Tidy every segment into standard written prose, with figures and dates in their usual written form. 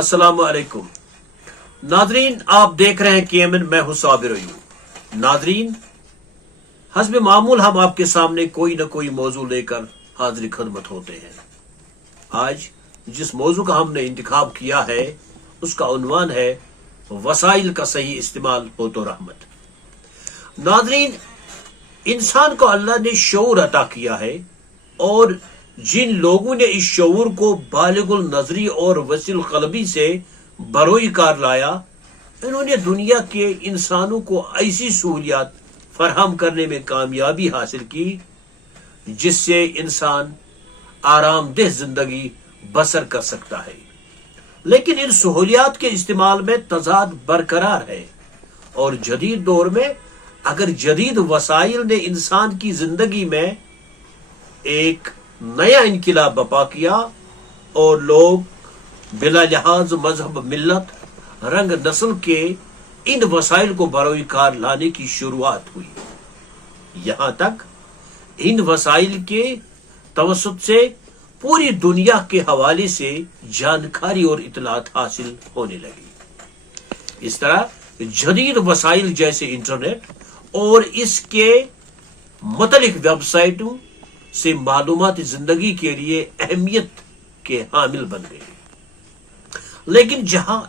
अस्सलाम वालेकुम नाजरीन, आप देख रहे हैं केएमएन। मैं हूं साबिर अयूब। नाजरीन, हस्ब मामूल हम आपके सामने कोई न कोई मौजू लेकर हाजिर खिदमत होते हैं। आज जिस मौजू का हमने इंतखाब किया है उसका उन्वान है वसाइल का सही इस्तेमाल हो तो रहमत। नाजरीन, इंसान को अल्लाह ने शऊर अता किया है और जिन लोगों ने इस शऊर को बालिगुल नजरी और वसील कल्बी से बरोई कार लाया, इन्होंने दुनिया के इंसानों को ऐसी सहूलियात फराहम करने में कामयाबी हासिल की जिससे इंसान आरामदेह जिंदगी बसर कर सकता है। लेकिन इन सहूलियात के इस्तेमाल में तजाद बरकरार है और जदीद दौर में अगर जदीद वसाइल ने इंसान की जिंदगी में एक नया इनकिलाब बपा किया और लोग बिला लिहाज मजहब, मिल्लत, रंग, नस्ल के इन वसाइल को बरोई कार लाने की शुरुआत हुई। यहां तक इन वसाइल के तवसुत से पूरी दुनिया के हवाले से जानकारी और इतलात हासिल होने लगी। इस तरह जदीद वसाइल जैसे इंटरनेट और इसके मुतलिक वेबसाइटों से मालूमाती जिंदगी के लिए अहमियत के हामिल बन गए, लेकिन जहां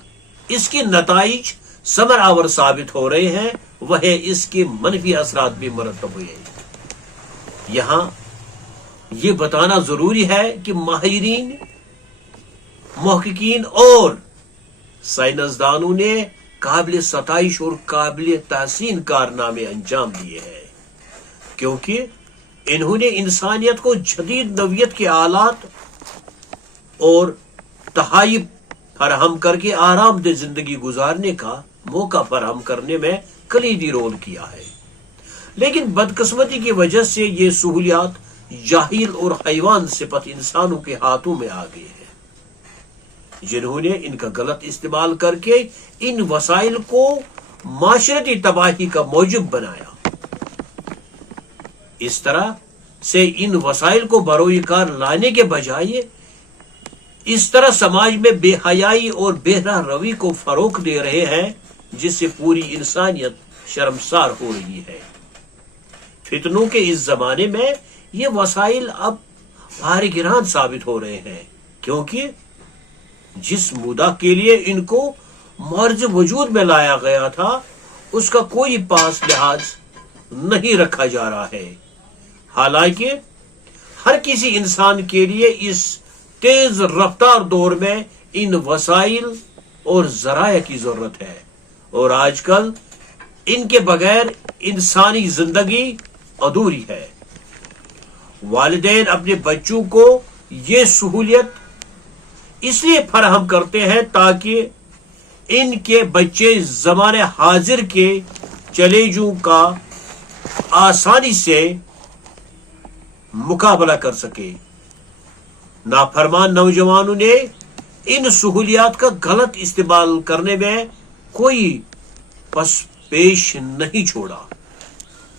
इसके नताइज समर आवर साबित हो रहे हैं वह इसके मनफी असरात भी मरतब हुए हैं। यहां यह बताना जरूरी है कि माहिरीन, मुहक्किकीन और साइंसदानों ने काबिल सताइश और काबिल तहसीन कारनामे अंजाम दिए हैं, क्योंकि इन्होंने इंसानियत को जदीद नवियत के आलात और तहाइफ फराहम करके आरामदेह जिंदगी गुजारने का मौका फराहम करने में कलीदी रोल किया है। लेकिन बदकिस्मती की वजह से ये सहूलियात जाहिल और हैवान सिफत इंसानों के हाथों में आ गए हैं, जिन्होंने इनका गलत इस्तेमाल करके इन वसाइल को माशरती तबाही का मौजब बनाया। इस तरह से इन वसाइल को बरोई कार लाने के बजाय इस तरह समाज में बेहयाई और बेहरा रवि को फरोग दे रहे हैं जिससे पूरी इंसानियत शर्मसार हो रही है। फितनों के इस जमाने में ये वसाइल अब भारी गिरान साबित हो रहे हैं, क्योंकि जिस मुद्दा के लिए इनको मर्ज वजूद में लाया गया था उसका कोई पास लिहाज नहीं रखा जा रहा है। हालांकि हर किसी इंसान के लिए इस तेज रफ्तार दौर में इन वसाइल और जराया की जरूरत है और आजकल इनके बगैर इंसानी जिंदगी अधूरी है। वालिदैन अपने बच्चों को ये सहूलियत इसलिए फराहम करते हैं ताकि इनके बच्चे जमाने हाजिर के चैलेंजों का आसानी से मुकाबला कर सके। नाफरमान नौजवानों ने इन सहूलियात का गलत इस्तेमाल करने में कोई पसपेश नहीं छोड़ा।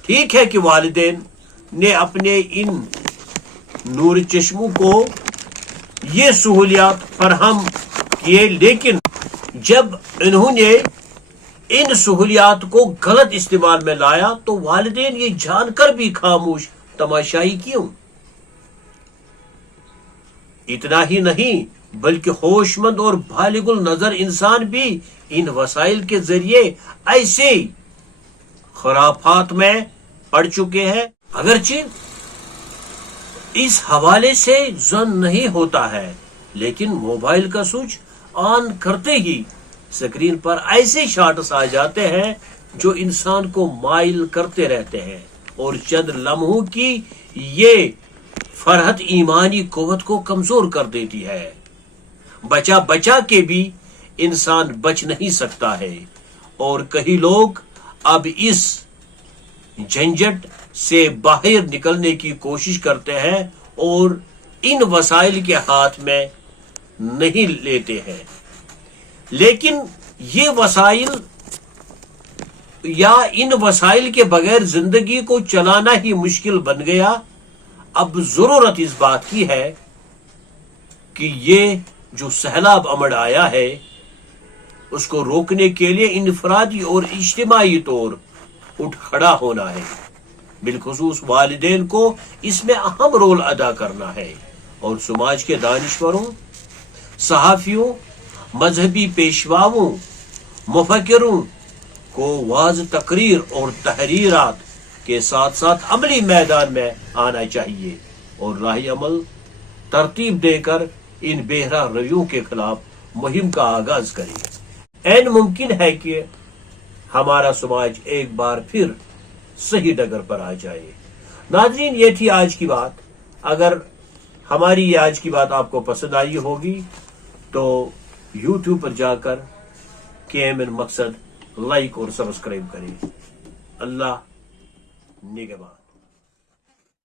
ठीक है कि वालिदैन ने अपने इन नूर चश्मों को ये सहूलियात फराहम किए, लेकिन जब इन्होंने इन सहूलियात को गलत इस्तेमाल में लाया तो वालिदैन ये जानकर भी खामोश तमाशाई क्यों? इतना ही नहीं बल्कि होशमंद और बालिगुल नजर इंसान भी इन वसाइल के जरिए ऐसे खराफात में पड़ चुके हैं। अगरचे इस हवाले से जन नहीं होता है, लेकिन मोबाइल का स्विच ऑन करते ही स्क्रीन पर ऐसे शॉट्स आ जाते हैं जो इंसान को माइल करते रहते हैं और चंद लम्हों की ये फरहत ईमानी कुव्वत को कमजोर कर देती है। बचा बचा के भी इंसान बच नहीं सकता है और कई लोग अब इस झंझट से बाहर निकलने की कोशिश करते हैं और इन वसाइल के हाथ में नहीं लेते हैं। लेकिन ये वसाइल या इन वसाइल के बगैर जिंदगी को चलाना ही मुश्किल बन गया। अब जरूरत इस बात की है कि ये جو سیلاب امڑ آیا ہے اس کو روکنے کے لیے انفرادی اور اجتماعی طور اٹھ کھڑا ہونا ہے. بالخصوص والدین کو اس میں اہم رول ادا کرنا ہے اور سماج کے دانشوروں، صحافیوں، مذہبی پیشواؤں، مفکروں کو واضح تقریر اور تحریرات کے ساتھ ساتھ عملی میدان میں آنا چاہیے اور راہ عمل ترتیب دے کر ان بہرا رویوں کے خلاف مہم کا آغاز کریں. عین ممکن ہے کہ ہمارا سماج ایک بار پھر صحیح ڈگر پر آ جائے. ناظرین، یہ تھی آج کی بات. اگر ہماری یہ آج کی بات آپ کو پسند آئی ہوگی تو یوٹیوب پر جا کر KMN مقصد لائک اور سبسکرائب کریں. اللہ نگہبان.